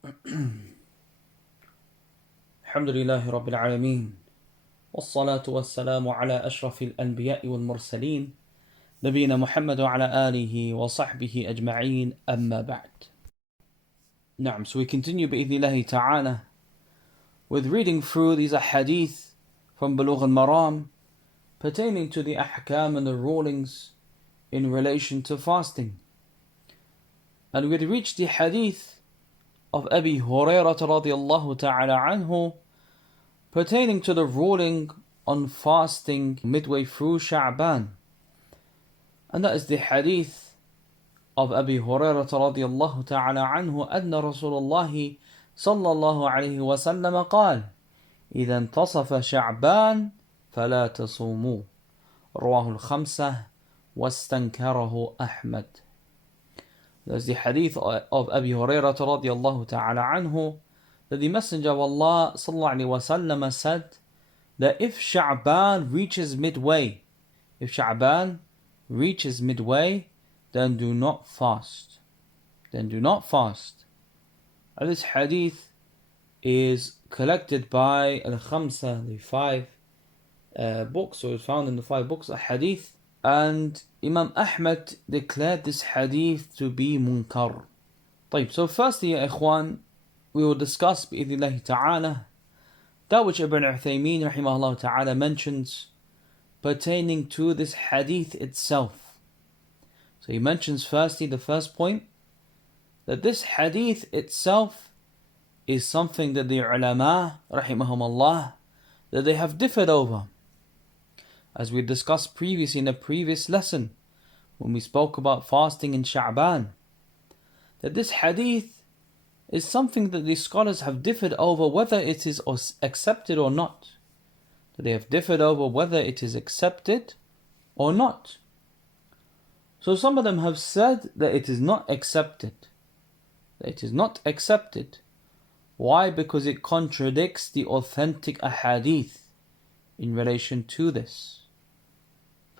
الحمد لله رب العالمين والصلاة والسلام على أشرف الأنبياء والمرسلين نبينا محمد وعلى آله وصحبه أجمعين أما بعد. نعم, so we continue بإذن الله تعالى with reading through these hadith from Bulugh and Maram pertaining to the ahkam and the rulings in relation to fasting. And we had reached the hadith of Abi Hurairah radiallahu ta'ala anhu pertaining to the ruling on fasting midway through Sha'ban. And that is the hadith of Abi Hurairah radiallahu ta'ala anhu أن رسول الله صلى الله عليه وسلم قال إذا انتصف شعبان فلا تصوموا رواه الخمسة واستنكره أحمد. There's the hadith of Abi Hurairah radiallahu ta'ala anhu that the Messenger of Allah sallallahu alaihi wasallam said that if Sha'ban reaches midway, then do not fast. And this hadith is collected by Al-Khamsa, the 5 books, so it's found in the 5 books of hadith. And Imam Ahmad declared this hadith to be munkar. طيب, so firstly, ya ikhwan, we will discuss bi'idhnillahi ta'ala that which Ibn Uthaymeen rahimahullah ta'ala mentions pertaining to this hadith itself. So he mentions firstly, the first point, that this hadith itself is something that the ulama rahimahumullah that they have differed over. As we discussed previously in a previous lesson when we spoke about fasting in Sha'ban, that this hadith is something that the scholars have differed over whether it is accepted or not. That they have differed over whether it is accepted or not. So some of them have said that it is not accepted. Why? Because it contradicts the authentic ahadith in relation to this.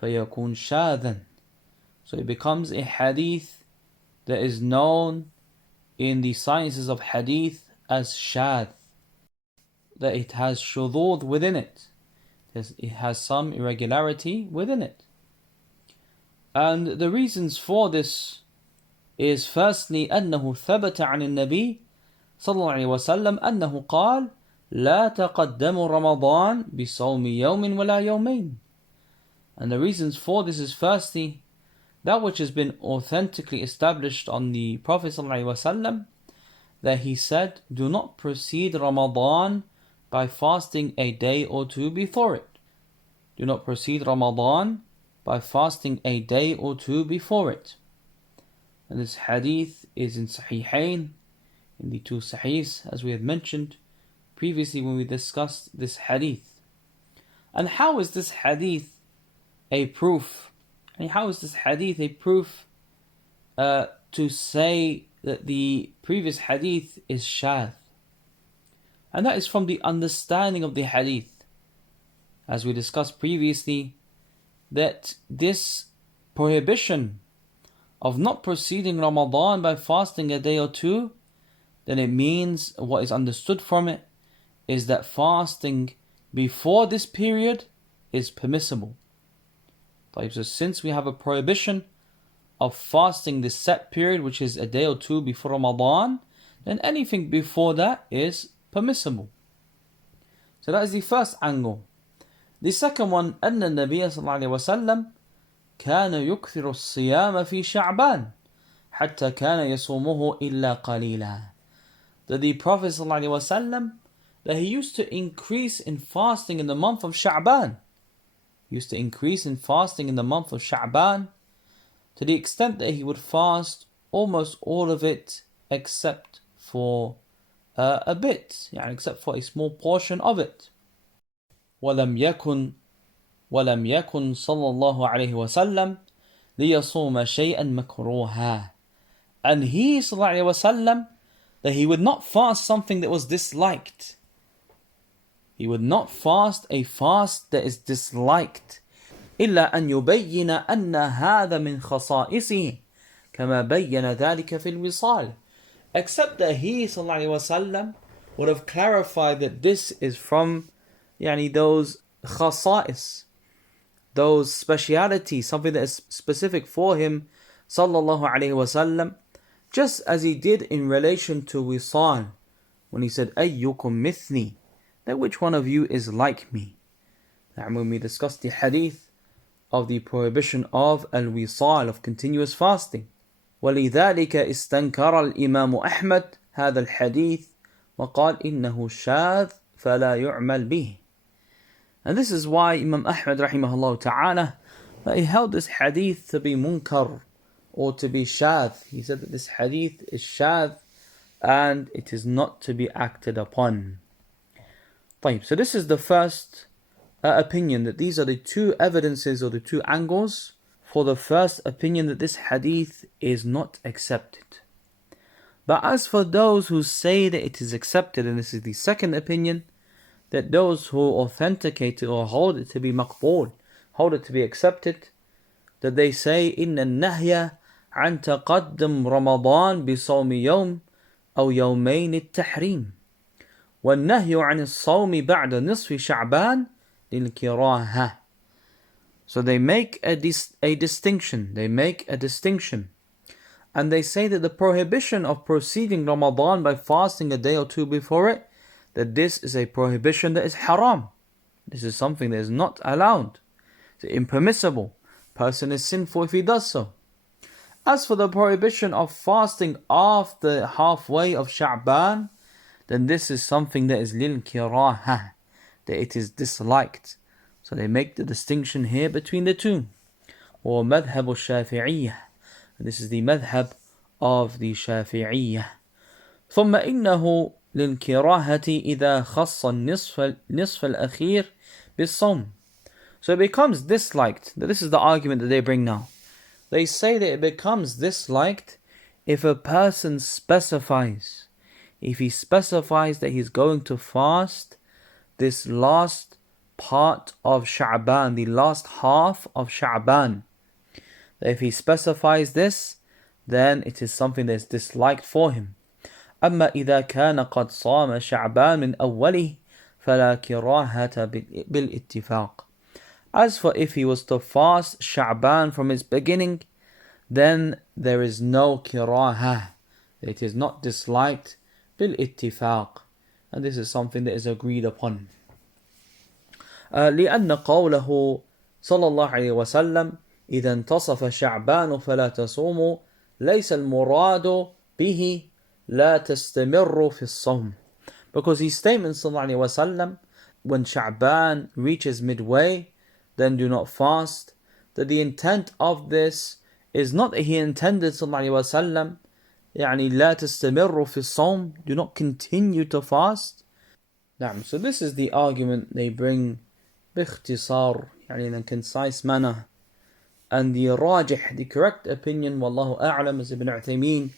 فَيَكُونْ شَاذًا. So it becomes a hadith that is known in the sciences of hadith as shadh. That it has shudud within it. It has some irregularity within it. And the reasons for this is firstly أنه ثبت عن النبي صلى الله عليه وسلم أنه قال لا تقدموا رمضان بصوم يوم ولا يومين. And the reasons for this is firstly that which has been authentically established on the Prophet صلى الله عليه وسلم, that he said, do not precede Ramadan by fasting a day or two before it. Do not precede Ramadan by fasting a day or two before it. And this hadith is in Sahihain, in the 2 Sahihs, as we had mentioned previously when we discussed this hadith. And how is this hadith a proof? And how is this hadith a proof to say that the previous hadith is shadh? And that is from the understanding of the hadith. As we discussed previously, that this prohibition of not preceding Ramadan by fasting a day or two, then it means, what is understood from it, is that fasting before this period is permissible. So since we have a prohibition of fasting this set period, which is a day or two before Ramadan, then anything before that is permissible. So that is the first angle. The second one, أن النبي صلى الله عليه وسلم كان يكثر الصيام في شعبان حتى كان يصومه إلا قليلا. That the Prophet صلى الله عليه وسلم, that he used to increase in fasting in the month of Sha'ban. To the extent that he would fast almost all of it except for a bit, except for a small portion of it. وَلَمْ يَكُنْ صلى الله عليه وسلم ليصوم شيئا مكروها. And he صلى الله عليه وسلم, that he would not fast something that was disliked. He would not fast a fast that is disliked. إلا أن يبين أن هذا من خصائصه كما بين ذلك في الوصال. except that he ﷺ would have clarified that this is from those khasa'is, those specialities, something that is specific for him sallallahu alaihi wasallam, just as he did in relation to wisal, when he said ayyukum mithni, that which one of you is like me. And when we discussed the hadith of the prohibition of al-wisal, of continuous fasting, ولذلك استنكر الإمام أحمد هذا الحديث وقال إنه شاذ فلا يعمل به. And this is why Imam Ahmad rahimahullah ta'ala, he held this hadith to be munkar, or to be shadh. He said that this hadith is shadh and it is not to be acted upon. طيب, so this is the first opinion, that these are the two evidences or the two angles for the first opinion that this hadith is not accepted. But as for those who say that it is accepted, and this is the second opinion, that those who authenticate it or hold it to be maqbool, hold it to be accepted, that they say إن النهي عن تقدم رمضان بصوم يوم أو يومين التحريم والنهي عن الصوم بعد نصف شعبان للكراهة. So they make a distinction. They make a distinction. And they say that the prohibition of preceding Ramadan by fasting a day or two before it, that this is a prohibition that is haram. This is something that is not allowed. It's impermissible. Person is sinful if he does so. As for the prohibition of fasting after halfway of Sha'ban, then this is something that is lil kiraha, that it is disliked. So they make the distinction here between the two. Or madhab al-Shafi'iyyah. This is the madhab of the Shafi'iyyah. ثم إنه للكراهة إذا خص النصف الأخير بالصوم. So it becomes disliked. This is the argument that they bring now. They say that it becomes disliked if a person specifies. If he specifies that he's going to fast this last part of Sha'ban, the last half of Sha'ban. If he specifies this, then it is something that is disliked for him. أما إذا كان قد صام شعبان من أوله فلا كراهة بالاتفاق. As for if he was to fast Sha'ban from its beginning, then there is no kiraha. It is not disliked بالاتفاق. And this is something that is agreed upon. لأن قوله صلى الله عليه وسلم إذا انتصف شعبان فلا تصوموا ليس المراد به لا تستمر في الصوم. Because his statement صلى الله عليه وسلم, when Sha'ban reaches midway, then do not fast, that the intent of this is not that he intended صلى الله عليه وسلم يعني لا تستمر في الصوم, do not continue to fast. So this is the argument they bring باختصار, يعني in a concise manner. And the rajih, the correct opinion, wallahu a'lam, as Ibn Uthaymin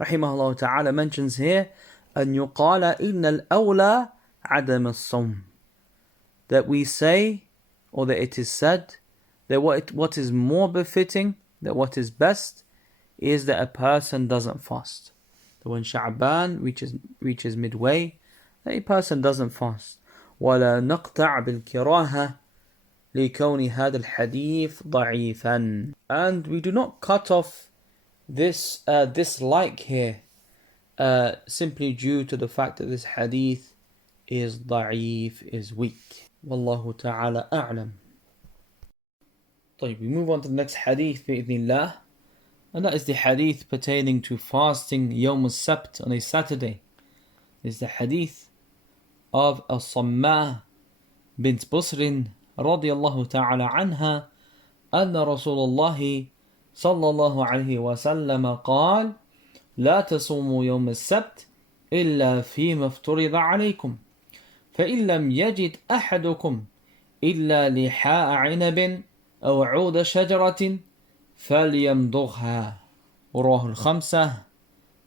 rahimahullah ta'ala mentions here, أن يقال إن الأولى عدم الصوم. That we say, or that it is said, that what is more befitting, that what is best, is that a person doesn't fast. That when Sha'ban reaches midway, that a person doesn't fast. ولا نقطع بالكراهة لكون هذا الحديث ضعيفا. And we do not cut off this dislike here simply due to the fact that this hadith is ضعيف, is weak. والله تعالى أعلم. طيب, we move on to the next hadith بإذن الله, and that is the hadith pertaining to fasting يوم السبت, on a Saturday. It's the hadith of الصماء بنت بصر رضي الله تعالى عنها أن رسول الله صلى الله عليه وسلم قال لا تصوموا يوم السبت إلا فيما افترض عليكم فإن لم يجد أحدكم إلا لحاء عنب أو عود شجرة فليمضغها. رواه الخمسة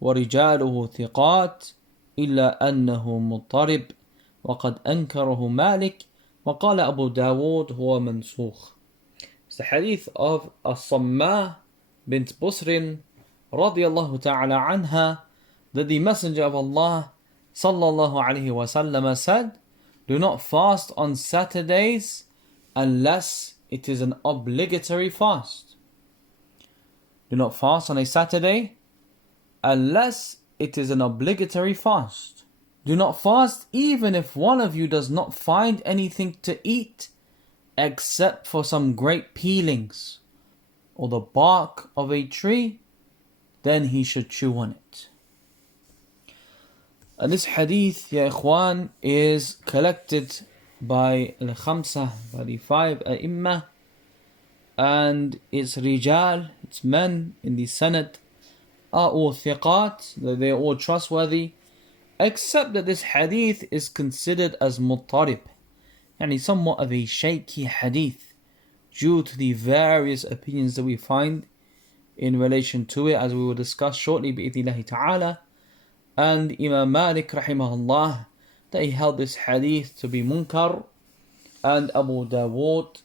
ورجاله ثقات إلا أنه مضطرب وقد أنكره مالك وقال أبو داود هو منسوخ. It's the hadith of الصماء بنت بصر رضي الله تعالى عنها that the Messenger of Allah sallallahu alaihi wasallam said, do not fast on Saturdays unless it is an obligatory fast. Do not fast on a Saturday unless it is an obligatory fast. Do not fast even if one of you does not find anything to eat except for some grape peelings or the bark of a tree, then he should chew on it. And this hadith, ya ikhwan, is collected by al-Khamsah, by the 5 A'immah, and its rijal, its men in the Sanad, are all thiqat, that they are all trustworthy, except that this hadith is considered as muttarib, and somewhat of a shaky hadith, due to the various opinions that we find in relation to it, as we will discuss shortly bi'idhnillahi ta'ala. And Imam Malik rahimahullah, that he held this hadith to be munkar, and Abu Dawood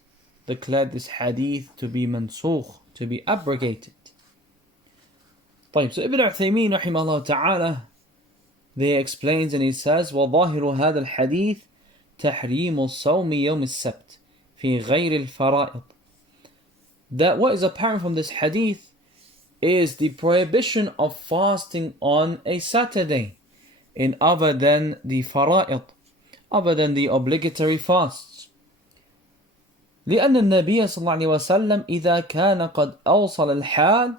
declared this hadith to be mansukh, to be abrogated. So Ibn Uthaymeen rahimahullah ta'ala, he explains and he says, وَظَاهِرُ هَذَا الْحَدِيث تَحْرِيمُ الصَّوْمِ يَوْمِ السَّبْتِ فِي غَيْرِ الْفَرَائِضِ. That what is apparent from this hadith is the prohibition of fasting on a Saturday in other than the fara'id, other than the obligatory fasts. لأن النبي صلى الله عليه وسلم إذا كان قد أوصل الحال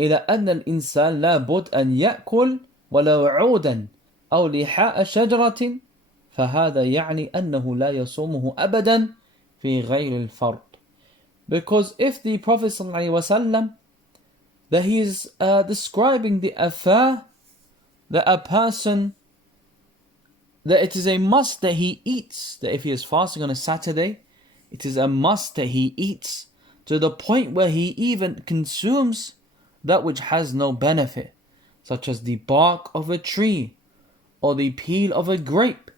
إلى أن الإنسان لا بد أن يأكل ولو عودا أو لحاء شجرة فهذا يعني أنه لا يصومه أبدا في غير الفرض. Because if the Prophet صلى الله عليه وسلم, that he is describing the affair that a person, that it is a must that he eats, that if he is fasting on a Saturday, it is a must that he eats to the point where he even consumes that which has no benefit, such as the bark of a tree or the peel of a grape.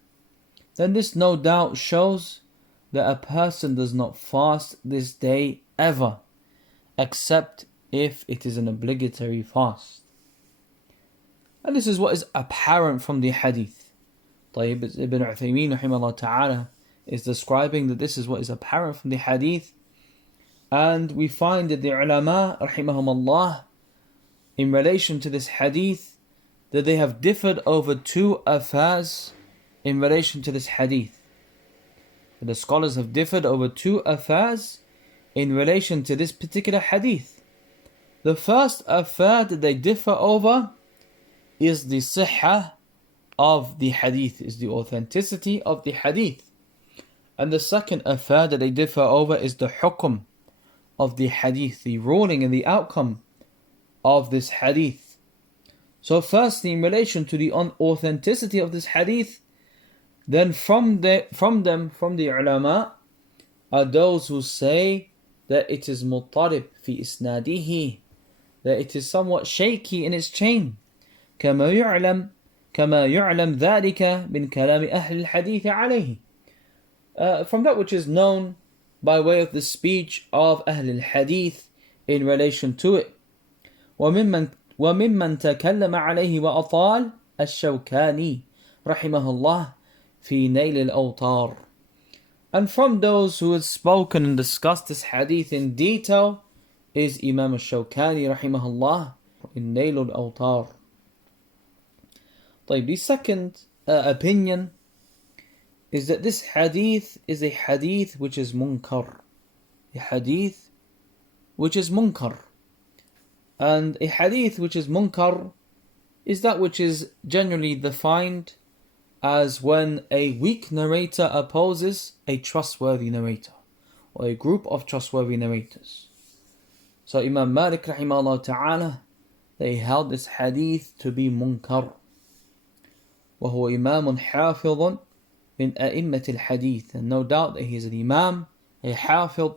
Then this no doubt shows that a person does not fast this day ever, except if it is an obligatory fast. And this is what is apparent from the hadith. Ibn Uthaymeen rahimahullah ta'ala is describing that this is what is apparent from the hadith, and we find that the ulama rahimahumullah, in relation to this hadith, that they have differed over 2 affairs in relation to this hadith. The scholars have differed over 2 affairs in relation to this particular hadith. The first affair that they differ over is the sihha of the hadith, is the authenticity of the hadith. And the second affair that they differ over is the hukum of the hadith, the ruling and the outcome of this hadith. So firstly, in relation to the authenticity of this hadith, then from the ulama are those who say that it is muttarib fi isnadihi, that it is somewhat shaky in its chain. كما يعلم ذلك من كلام أهل الحديث عليه. From that which is known by way of the speech of Ahl al-Hadith in relation to it. وممن تكلم عليه وأطال الشوكاني رحمه الله في نيل الأوطار. And from those who have spoken and discussed this hadith in detail is Imam al-Shawkani rahimahullah in Nail al-Awtar. The second opinion is that this hadith is a hadith which is munkar. A hadith which is munkar. And a hadith which is munkar is that which is generally defined as when a weak narrator opposes a trustworthy narrator, or a group of trustworthy narrators. So Imam Malik rahimahullah ta'ala, they held this hadith to be munkar. وهو إمام حافظ من أئمة الحديث. And no doubt that he is an imam, a hafid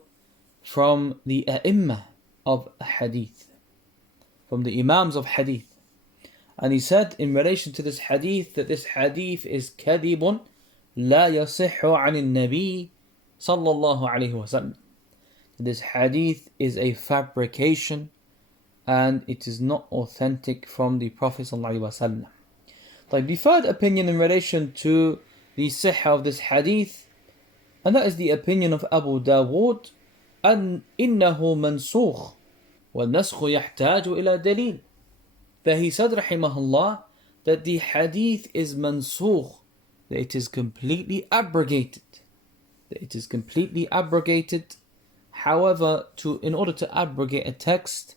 from the a'immah of hadith, from the imams of hadith. And he said in relation to this hadith that this hadith is كذب لا يصح عن النبي صلى الله عليه وسلم. This hadith is a fabrication and it is not authentic from the Prophet ﷺ. The third opinion in relation to the sihha of this hadith, and that is the opinion of Abu Dawood, أن إنه منسوخ والنسخ يحتاج إلى دليل. That he said rahimahullah that the hadith is mansukh, that it is completely abrogated. That it is completely abrogated. However, in order to abrogate a text,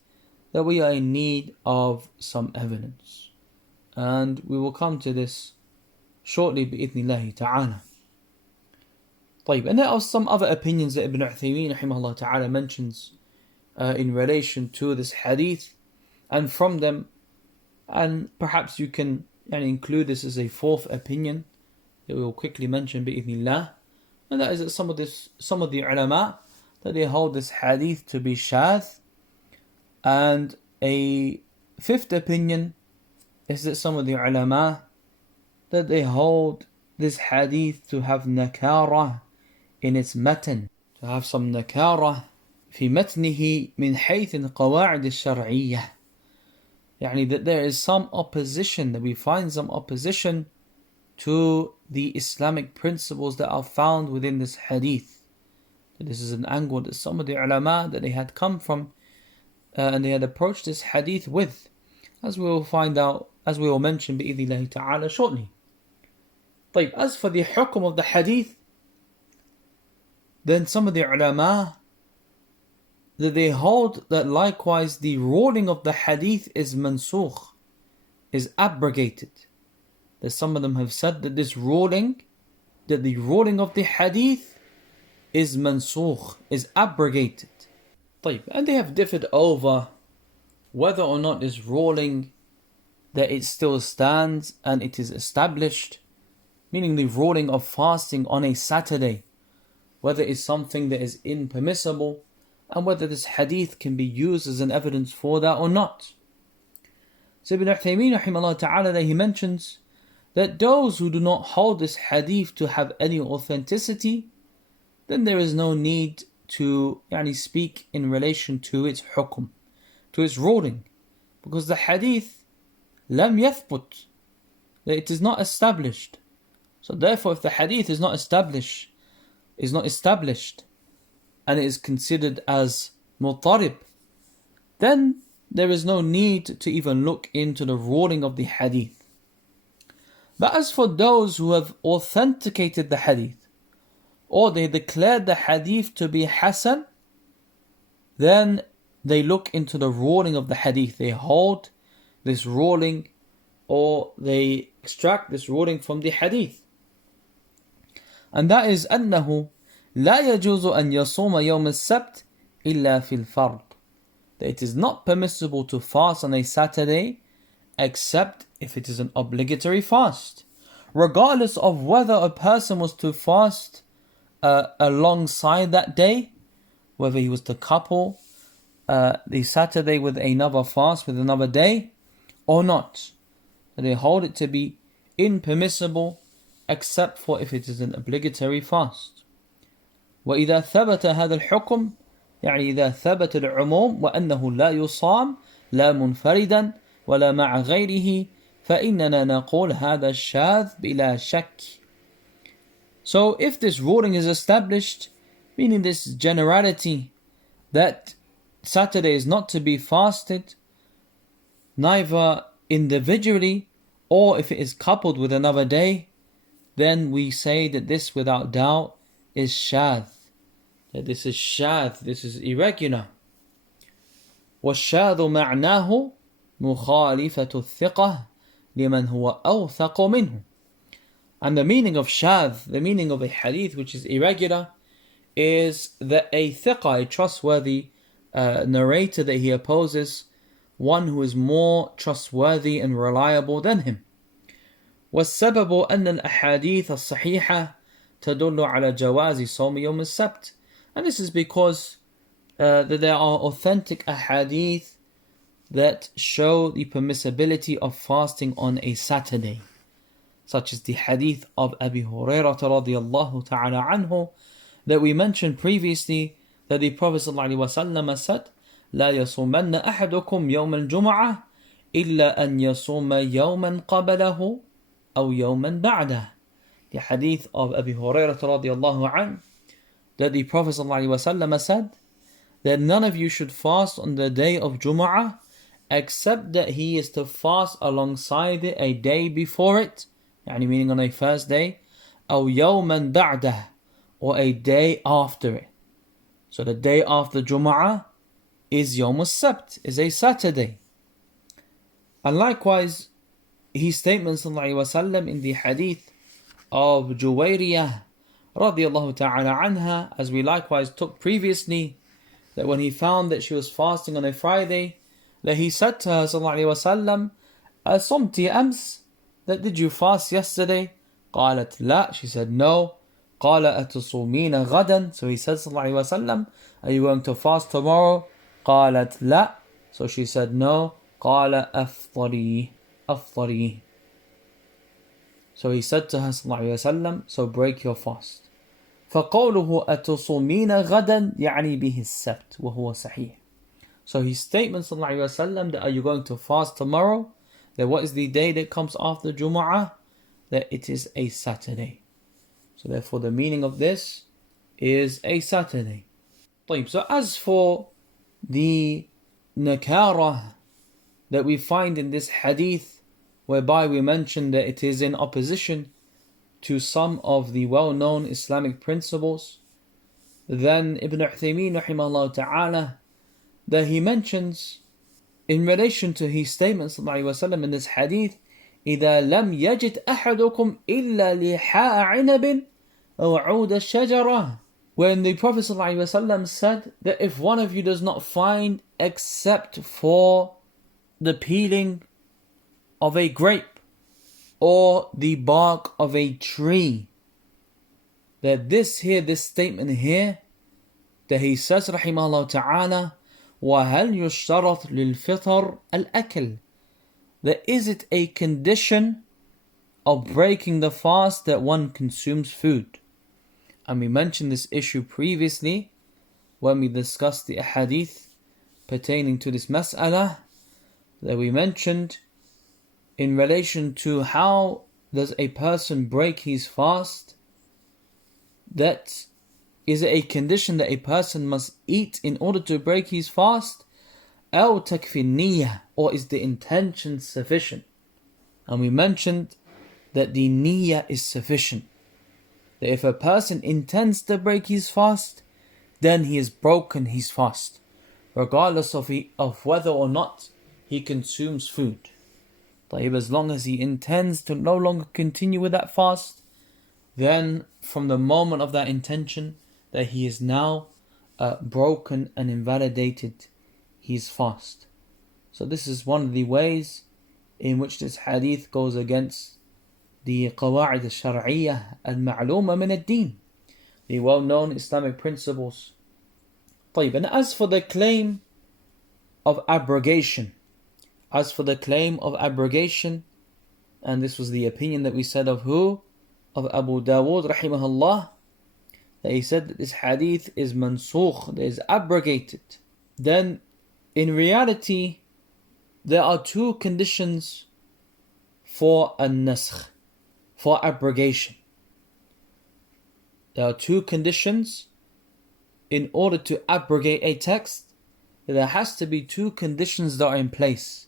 that we are in need of some evidence. And we will come to this shortly bi'idhnillahi ta'ala. And there are some other opinions that Ibn Uthaymeen rahimahullah ta'ala mentions in relation to this hadith, and from them, and perhaps you can include this as a fourth opinion that we will quickly mention bi'idhnillah, and that is that some of the ulama that they hold this hadith to be shadh, and a fifth opinion is that some of the ulama that they hold this hadith to have nakara in its matan, to have some nakara في متنه من حيث القواعد الشرعية, that there is some opposition, that we find some opposition to the Islamic principles that are found within this hadith. This is an angle that some of the ulama that they had come from and they had approached this hadith with, as we will find out, as we will mention bi'idhnillahi ta'ala shortly. As for the hukum of the hadith, then some of the ulama that they hold that likewise the ruling of the hadith is mansukh, is abrogated. That some of them have said that the ruling of the hadith is mansukh, is abrogated. And they have differed over whether or not this ruling that it still stands and it is established, meaning the ruling of fasting on a Saturday, whether it's something that is impermissible, and whether this hadith can be used as an evidence for that or not. So Ibn Uthaymeen rahimahullah ta'ala, he mentions that those who do not hold this hadith to have any authenticity, then there is no need to speak in relation to its hukum, to its ruling, because the hadith lam yathbut, that it is not established. So therefore, if the hadith is not established, and it is considered as mutarib, then there is no need to even look into the ruling of the hadith. But as for those who have authenticated the hadith, or they declared the hadith to be hasan, then they look into the ruling of the hadith. They hold this ruling, or they extract this ruling from the hadith. And that is أنه لا يجوز أن يصوم يوم السبت إلا في الفرض. That it is not permissible to fast on a Saturday except if it is an obligatory fast, regardless of whether a person was to fast alongside that day, whether he was to couple the Saturday with another fast with another day or not. They hold it to be impermissible except for if it is an obligatory fast. وإذا ثبت هذا الحكم، إذا ثبت العموم وأنه لا يصام لا منفردا ولا مع غيره فإننا نقول هذا الشاذ بلا شك. So if this ruling is established, meaning this generality that Saturday is not to be fasted, neither individually or if it is coupled with another day, then we say that this without doubt is shadh. That this is shadh, this is irregular. والشاذ معناه مخالفة الثقة لمن هو أوثق منه. And the meaning of shadh, the meaning of a hadith which is irregular, is that a thiqa, a trustworthy narrator that he opposes, one who is more trustworthy and reliable than him. والسبب أن الأحاديث الصحيحة تدل على جواز صوم يوم السبت. And this is because that there are authentic ahadith that show the permissibility of fasting on a Saturday, such as the hadith of Abi Hurairah radiyallahu ta'ala anhu that we mentioned previously, that the Prophet ﷺ said, لا يصومن أحدكم يوم الجمعة إلا أن يصوم يوما قبله أو يوما بعده. The hadith of Abu Hurairah radiallahu anhu, that the Prophet ﷺ said that none of you should fast on the day of Jum'ah except that he is to fast alongside it a day before it, يعني meaning on a first day, أو يوما بعده, or a day after it. So the day after Jum'ah is Yawm al-Sabt, is a Saturday. And likewise, his statement ﷺ in the hadith of Juwayriyah radiallahu ta'ala anha, as we likewise took previously, that when he found that she was fasting on a Friday, that he said to her sallallahu alayhi wa sallam, أصمت أمس, that did you fast yesterday? قالت لا, she said no. قال أتصومين غدا, so he said sallallahu alayhi wa sallam, are you going to fast tomorrow? قالت لا, so she said no. قال أفطري. So he said to her sallallahu alayhi wa sallam, so break your fast. فقوله أتصومين غدا يعني به السبت وهو صحيح. So his statement sallallahu alayhi wa sallam, that are you going to fast tomorrow? That what is the day that comes after Jumu'ah? That it is a Saturday. So therefore the meaning of this is a Saturday. So as for the nakara that we find in this hadith, whereby we mentioned that it is in opposition to some of the well-known Islamic principles, then Ibn Uthaymeen rahimahullah ta'ala, that he mentions in relation to his statement sallallahu alayhi wa sallam in this hadith, إِذَا لَمْ يَجِدْ أَحَدُكُمْ إِلَّا لِحَاءَ عِنَبٍ أَوْ عُودَ الشَّجَرَةِ, when the Prophet sallallahu alayhi wa sallam said that if one of you does not find except for the peeling of a grape or the bark of a tree, that this statement here, that he says rahimahullah ta'ala, وَهَلْ يُشْتَرَطْ لِلْفِطَرِ الْأَكْلِ, that is it a condition of breaking the fast that one consumes food? And we mentioned this issue previously when we discussed the ahadith pertaining to this mas'ala, that we mentioned in relation to how does a person break his fast, that is it a condition that a person must eat in order to break his fast? أو تكفي النية, or is the intention sufficient? And we mentioned that the niyyah is sufficient. That if a person intends to break his fast, then he has broken his fast, regardless of whether or not he consumes food. As long as he intends to no longer continue with that fast, then from the moment of that intention, that he is now broken and invalidated his fast. So this is one of the ways in which this hadith goes against the قواعد الشرعية المعلومة من الدين, the well-known Islamic principles. And as for the claim of abrogation, and this was the opinion that we said of who? Of Abu Dawood rahimahullah, that he said that this hadith is mansukh, that is abrogated. Then in reality there are two conditions for an-naskh, for abrogation. There are two conditions in order to abrogate a text. There has to be two conditions that are in place.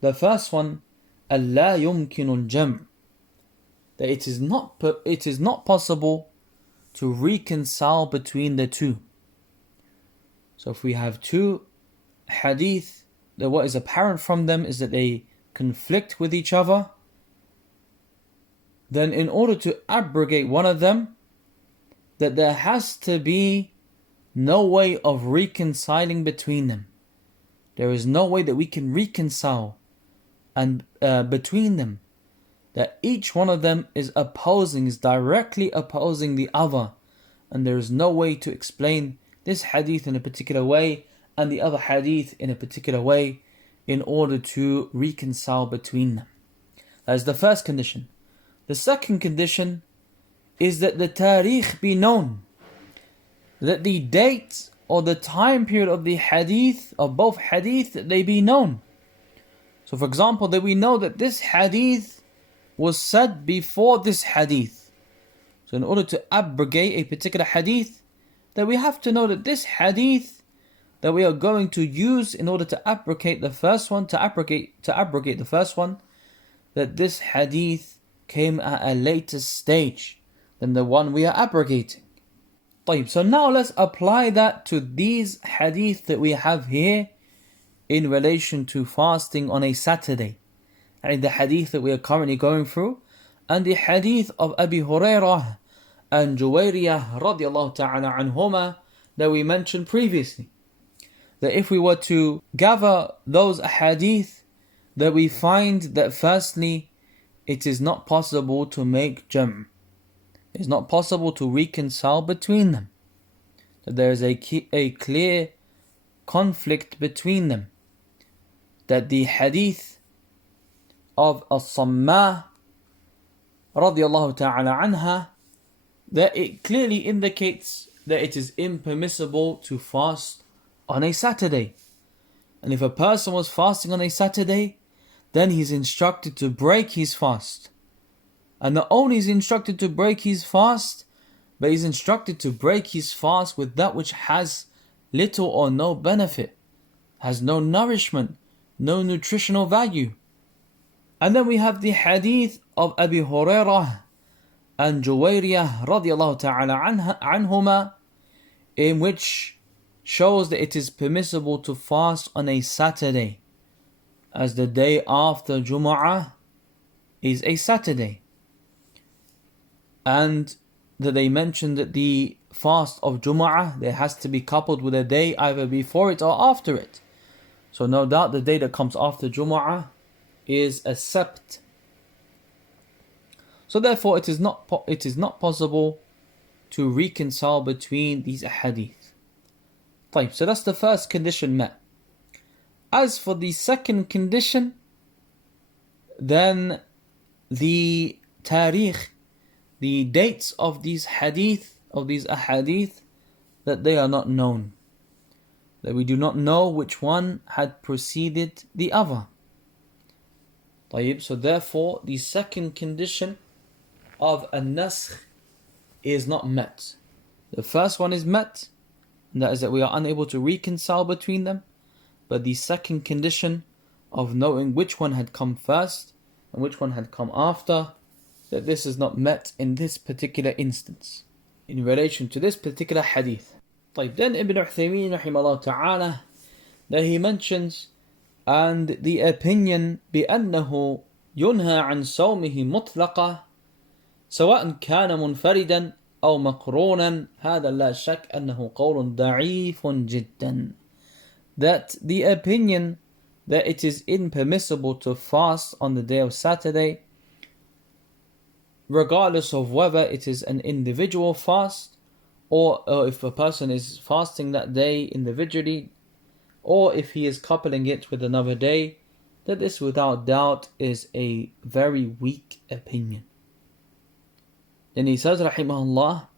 The first one, أَلَّا يُمْكِنُ الْجَمْعِ, that it is not possible to reconcile between the two. So if we have two hadith, that what is apparent from them is that they conflict with each other, then in order to abrogate one of them, that there has to be no way of reconciling between them. There is no way that we can reconcile and between them, that each one of them is directly opposing the other, and there is no way to explain this hadith in a particular way and the other hadith in a particular way in order to reconcile between them. That is the first condition. The second condition is that the tariq be known, that the date or the time period of the hadith, of both hadith, that they be known. So for example, that we know that this hadith was said before this hadith. So in order to abrogate a particular hadith, that we have to know that this hadith that we are going to use in order to abrogate the first one, to abrogate the first one, that this hadith came at a later stage than the one we are abrogating. So now let's apply that to these hadith that we have here in relation to fasting on a Saturday. And the hadith that we are currently going through, and the hadith of Abi Hurairah and Juwayriyah radiallahu ta'ala anhuma that we mentioned previously. That if we were to gather those hadith, that we find that firstly, it is not possible to make jam'. It's not possible to reconcile between them. That there is a clear conflict between them. That the hadith of As-Sammah radiallahu ta'ala anha, that it clearly indicates that it is impermissible to fast on a Saturday. And if a person was fasting on a Saturday, then he's instructed to break his fast. And not only is he instructed to break his fast, but he's instructed to break his fast with that which has little or no benefit, has no nourishment, no nutritional value. And then we have the hadith of Abi Hurairah and Juwayriyah radiallahu ta'ala anhuma, in which shows that it is permissible to fast on a Saturday, as the day after Jumu'ah is a Saturday. And that they mentioned that the fast of Jumu'ah, there has to be coupled with a day either before it or after it. So no doubt the day that comes after Jumu'ah is a Sabt. So therefore it is not possible to reconcile between these hadith. So that's the first condition met. As for the second condition, then the tarikh, the dates of these hadith, of these ahadith, that they are not known. That we do not know which one had preceded the other. So therefore, the second condition of an-naskh is not met. The first one is met, and that is that we are unable to reconcile between them. But the second condition of knowing which one had come first and which one had come after, that this is not met in this particular instance, in relation to this particular hadith. Then Ibn Uthaymeen rahimahullah ta'ala, that he mentions, and the opinion بأنه ينهى عن صومه مطلقة سواء كان منفردا أو مقرونا هذا لا شك أنه قول ضعيف جدا. That the opinion that it is impermissible to fast on the day of Saturday, regardless of whether it is an individual fast, or if a person is fasting that day individually, or if he is coupling it with another day, that this without doubt is a very weak opinion. Then he says, rahimahullah,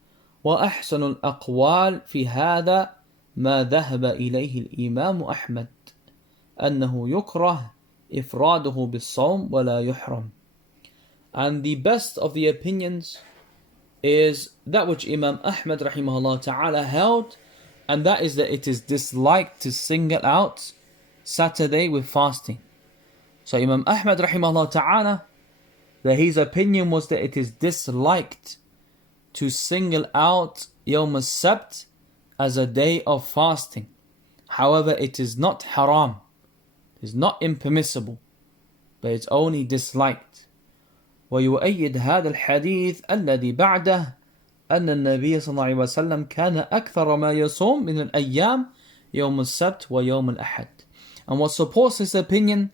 وَأَحْسَنُ الْأَقْوَالِ فِي هَذَا ما ذهب إليه الإمام أحمد أنه يكره إفراده بالصوم ولا يحرم. And the best of the opinions is that which Imam Ahmad rahimahullah ta'ala held, and that is that it is disliked to single out Saturday with fasting. So Imam Ahmad rahimahullah ta'ala, that his opinion was that it is disliked to single out Yawm al-Sabt as a day of fasting. However, it is not haram, it is not impermissible, but it's only disliked. ويؤيد هذا الحديث الذي بعده أن النبي صلى الله عليه وسلم كان أكثر ما يصوم من الأيام يوم السبت ويوم الأحد. And what supports this opinion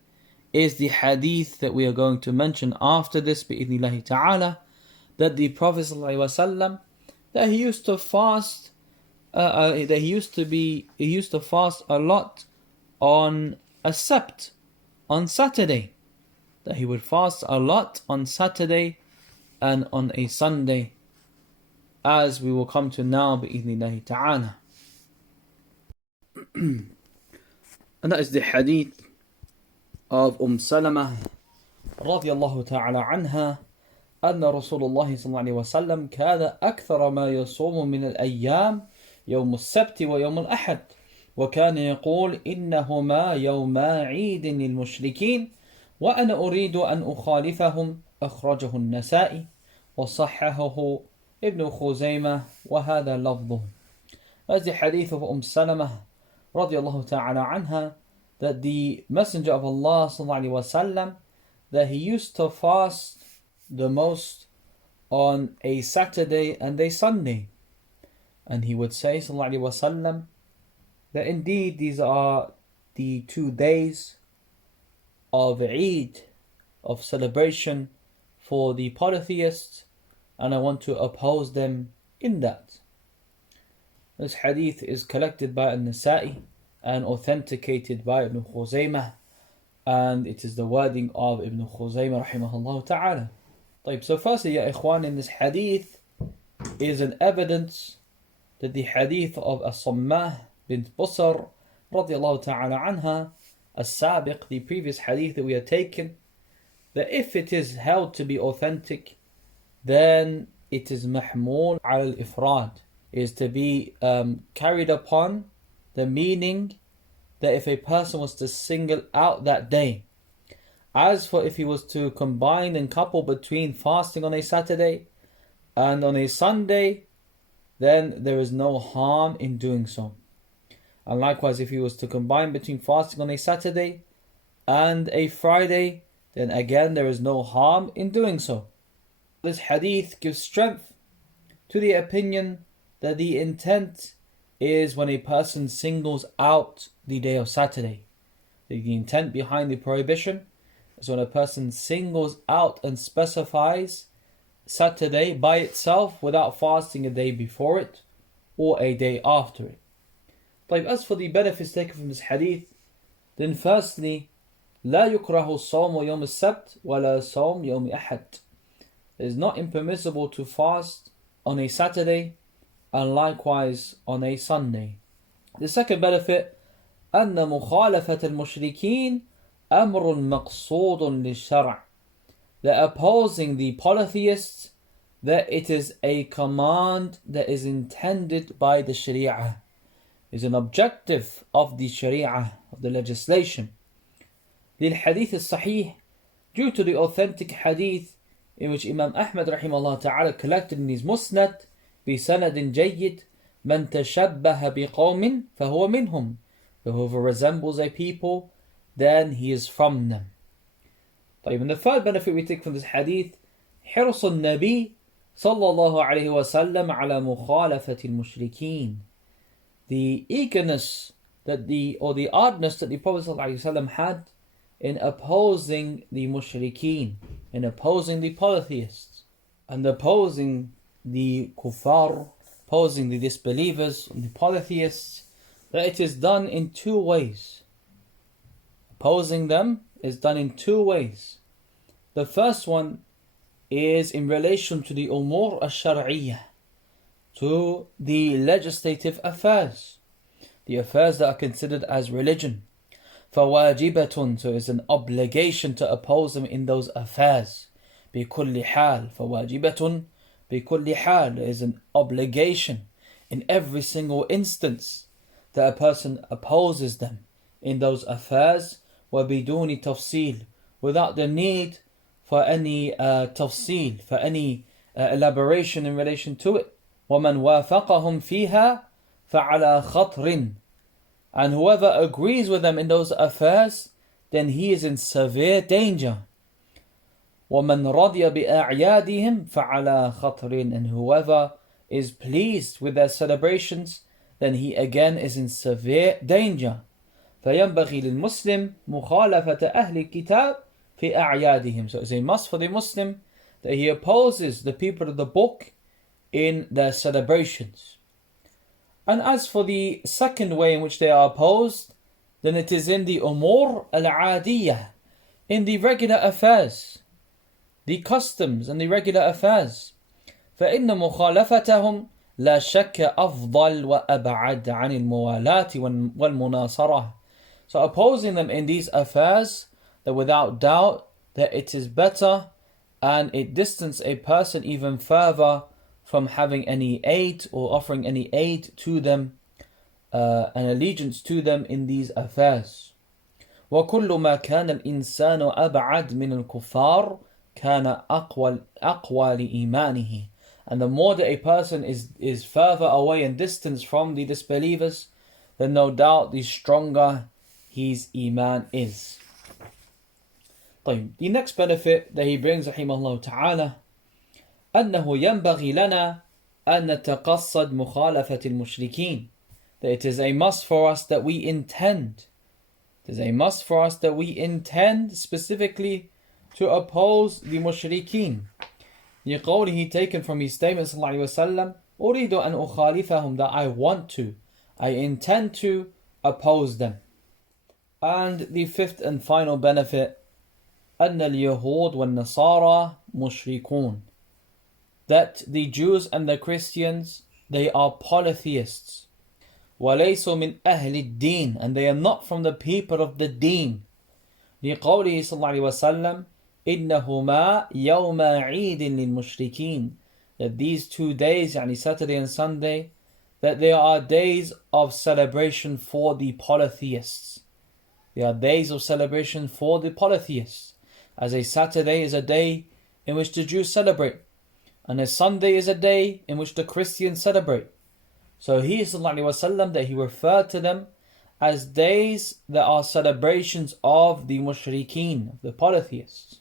is the hadith that we are going to mention after this بإذن الله تعالى, that the Prophet صلى الله عليه وسلم, that he used to fast, that he used to fast a lot on a Sabt, on Saturday. That he would fast a lot on Saturday and on a Sunday, as we will come to now بإذن الله تعالى. And that is the hadith of Salama radiallahu ta'ala anha أن رسول الله صلى الله عليه وسلم كان أكثر ما يصوم من الأيام يوم السبت ويوم الأحد وكان يقول إنهما يوما عيد للمشركين وأنا أريد أن أخالفهم أخرجه النسائي وصححه ابن خزيمة وهذا لفظه. As the hadith of Salama radiallahu ta'ala anha, that the Messenger of Allah sallallahu alaihi wasallam, that he used to fast the most on a Saturday and a Sunday, and he would say sallallahu alaihi wasallam that indeed these are the 2 days of Eid, of celebration for the polytheists, and I want to oppose them in that. This hadith is collected by An-Nasa'i and authenticated by Ibn Khuzaymah, and it is the wording of Ibn Khuzaymah rahimahullah ta'ala. So firstly, ya ikhwan, in this hadith is an evidence that the hadith of As-Sammah bint Busr radiallahu ta'ala anha, as-sabiq, the previous hadith that we had taken, that if it is held to be authentic, then it is mahmul al-ifrad, is to be carried upon the meaning that if a person was to single out that day. As for if he was to combine and couple between fasting on a Saturday and on a Sunday, then there is no harm in doing so. And likewise, if he was to combine between fasting on a Saturday and a Friday, then again there is no harm in doing so. This hadith gives strength to the opinion that the intent is when a person singles out the day of Saturday. The intent behind the prohibition is when a person singles out and specifies Saturday by itself without fasting a day before it or a day after it. But as for the benefits taken from this hadith, then firstly, لا يكره الصوم يوم السبت ولا صوم يوم أحد. It is not impermissible to fast on a Saturday and likewise on a Sunday. The second benefit, أن مخالفة المشركين أمر مقصود للشرع. That opposing the polytheists, that it is a command that is intended by the Sharia, is an objective of the Sharia, of the legislation. للحديث الصحيح, due to the authentic hadith in which Imam Ahmad rahimahullah ta'ala collected in his Musnad بسند جيد من تشبه بقوم فهو منهم. Whoever resembles a people, then he is from them. And the third benefit we take from this hadith, حرص النبي صلى الله عليه وسلم على مخالفة المشركين. The eagerness that the ardness that the Prophet صلى الله عليه وسلم had in opposing the mushrikeen, in opposing the polytheists, and opposing the kuffar, opposing the disbelievers, and the polytheists, that it is done in 2 ways. Opposing them is done in 2 ways. The first one is in relation to the umur al-shar'iyyah, to the legislative affairs, the affairs that are considered as religion. فواجبة, so it's an obligation to oppose them in those affairs. بكل حال, فواجبة بكل حال, there is an obligation in every single instance that a person opposes them in those affairs, وبدون تفصيل, without the need for any tafsil, for any elaboration in relation to it. ومن وافقهم فيها فعلى خطر, and whoever agrees with them in those affairs, then he is in severe danger. وَمَنْ رَضِيَ بِأَعْيَادِهِمْ فَعَلَى خَطْرٍ, and whoever is pleased with their celebrations, then he again is in severe danger. فَيَنْبَغِي لِلْمُسْلِمِ مُخَالَفَةَ أَهْلِ الْكِتَابِ فِي أَعْيَادِهِمْ. So it's a must for the Muslim that he opposes the people of the book in their celebrations. And as for the second way in which they are opposed, then it is in the umur al-adiyah, in the regular affairs, the customs and the regular affairs. فَإِنَّ مُخَالَفَتَهُمْ لا شك أفضل وأبعد عن الموالاة والمناصرة. So opposing them in these affairs, that without doubt that it is better and it distances a person even further from having any aid or offering any aid to them and allegiance to them in these affairs. وكل ما كان الإنسان أبعد من الكفار كان أقوى لإيمانه. And the more that a person is further away and distance from the disbelievers, then no doubt the stronger his iman is. طيب, the next benefit that he brings رحمه الله تعالى أنه ينبغي لنا أن نتقصد مخالفة المشركين. That it is a must for us that we intend. It is a must for us that we intend specifically to oppose the mushrikeen. لقوله, taken from his statement صلى الله عليه وسلم, أريد أن أخالفهم, that I intend to oppose them. And the fifth and final benefit, أن اليهود والنصارى مشركون. That the Jews and the Christians, they are polytheists. وَلَيْسُوا مِنْ أَهْلِ الدِّينِ, and they are not from the people of the deen. لقوله صلى الله عليه وسلم إنهما يوم عيد للمشركين. That these 2 days, يعني Saturday and Sunday, that they are days of celebration for the polytheists. They are days of celebration for the polytheists. As a Saturday is a day in which the Jews celebrate, and a Sunday is a day in which the Christians celebrate. So he sallallahu alaihi wasallam, that he referred to them as days that are celebrations of the mushrikeen, the polytheists.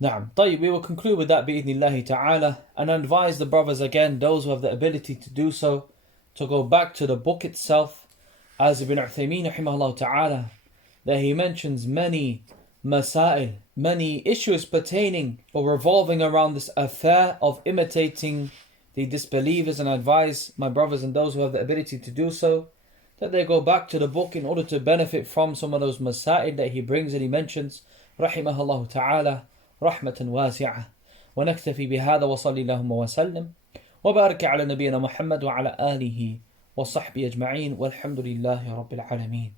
Naam. طيب, we will conclude with that bi'idhnillahi ta'ala, and advise the brothers again, those who have the ability to do so, to go back to the book itself, as Ibn Uthaymeen rahimahullah ta'ala, that he mentions many masail, many issues pertaining or revolving around this affair of imitating the disbelievers, and advise my brothers and those who have the ability to do so, that they go back to the book in order to benefit from some of those masail that he brings and he mentions, rahimahullah ta'ala, رحمة واسعة. ونكتفي بهذا وصلي اللهم وسلم وبارك على نبينا محمد وعلى آله وصحبه أجمعين والحمد لله رب العالمين.